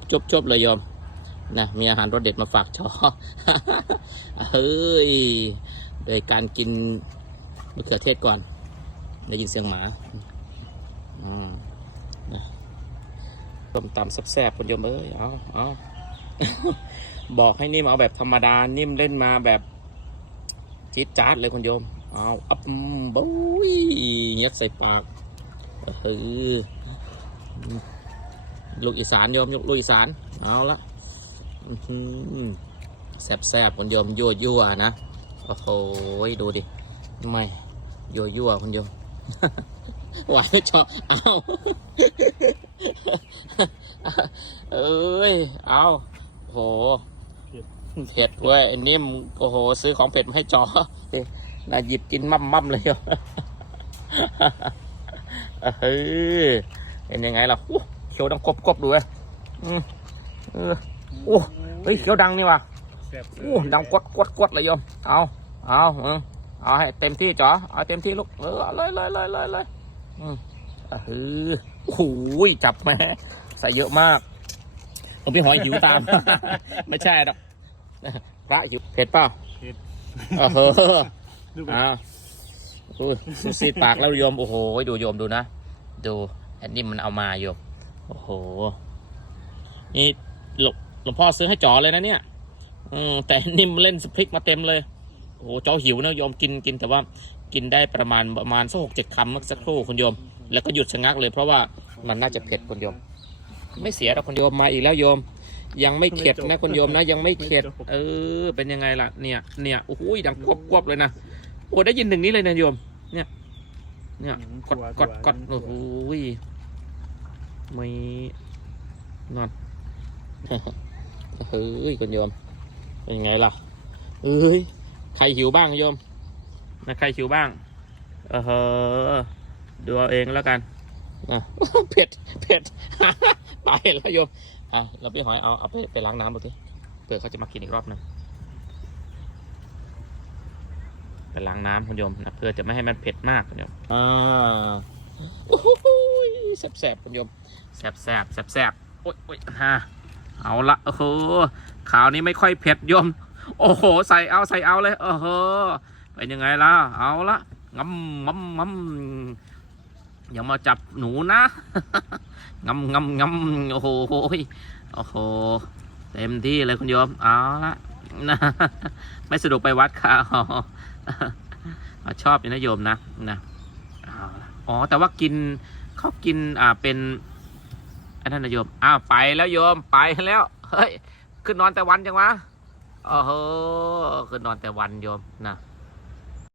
บจบจบเลยโยมนะมีอาหารรสเด็ดมาฝากชอเฮ้ยโดยการกินมะเขือเทศก่อนได้ยินเสียงหมาอ่านะต้มตำแซ่บๆคุณโยมเอ้ยเอาเอาบอกให้นิ่มเอาแบบธรรมดา นิ่มเล่นมาแบบจี๊ดจ๊าดเลยคุณโยม เอาอับบุ้ยยัดใส่ปากเออ ลูกอีสานโยมยกลูกอีสาน เอาละแซ่บแซ่บคุณโยมยั่วยั่วนะ โอ้โหดูดิ ไม่ยั่วยั่วคุณโยมไหวไม่ชอบเอาเอ้ย เอาโหเผ็ดเว้ยนิ่มโอ้โห ซื้อของเผ็ดมาให้จอน่าหยิบกินมั่มมั่มเลยอะเฮ้ยเป็นยังไงล่ะ เขียวดังกบกบๆดูเว้ยอืมเออโอ้เฮ้ยเขียวดังนี่ว่ะแซ่บโอ้ดังกวดกวดกวดเลยโยมเอาเอาเออเอาให้เต็มที่จอเอาเต็มที่ลูกเออเอาเลยเลยเลยเลยเลยอืมเออโอ้โหจับแม่ใส่เยอะมากผมพี่หอยหิวตาม ไม่ใช่หรอกพระหิวเผ็ดเปล่าเผ็ดเออเออดูแบบอ้าวอุ้ยซูซีดปากแล้วโยมโอ้โหดูโยมดูนะดูแอนนี่มันเอามาโยม โอ้โห นี่หลวงหลวงพ่อซื้อให้จ๋อเลยนะเนี่ยอืมแต่นิ่มเล่นสพริกมาเต็มเลยโอ้โหจ๋อหิวนะโยมกินกินแต่ว่ากินได้ประมาณประมาณสักหกเจ็ดคำเมื่อสักครู่คุณโยม แล้วก็หยุดชะงักเลยเพราะว่ามันน่าจะเผ็ดคุณโยม ไม่เสียหรอกคุณโยมมาอีกแล้วโยม ยังไม่เข็ดนะคุณโยมนะ ยังไม่เข็ด เออ เป็นยังไงล่ะเนี่ยเนี่ยโอ้โหดังควบควบเลยนะโอ้ได้ยินถึงนี้เลยนะโยม เนี่ย เนี่ยกดกดกดโอ้โห ไม่นอนเฮ้ยคุณโยม เป็นยังไงล่ะเอ้ย ใครหิวบ้างโยม นะใครหิวบ้าง เออเฮอดูเอาเองแล้วกันอะเผ็ดเผ็ดตายแล้วโยมอะเราพี่หอยเอาเอาไปไปล้างน้ำดูสิเผื่อเขาจะมากินอีกรอบหนึงไปล้างน้ำคุณโยมนะเพื่อจะไม่ให้มันเผ็ดมากคุณโยมอ่าโอ้โห แสบแสบคุณโยมแสบแสบแสบแสบโอ๊ยโอ๊ยฮ่าเอาละโอ้โหข่าวนี้ไม่ค่อยเผ็ดโยม โอ้โห ใส่เอาใส่เอาเลยเออเฮอเป็นยังไงล่ะเอาละงำงำงำอย่ามาจับหนูนะงำงำงำโอ้โหโอ้โหเต็มที่เลยคุณโยมเอาละนะไม่สะดวกไปวัดค่ะชอบอยู่นะโยมนะนะอ๋อแต่ว่ากิน เขากินอ่าเป็นอันนั้นนะโยมอ้าวไปแล้วโยมไปแล้วเฮ้ยขึ้นนอนแต่วันจังวะโอ้โหขึ้นนอนแต่วันโยมนะ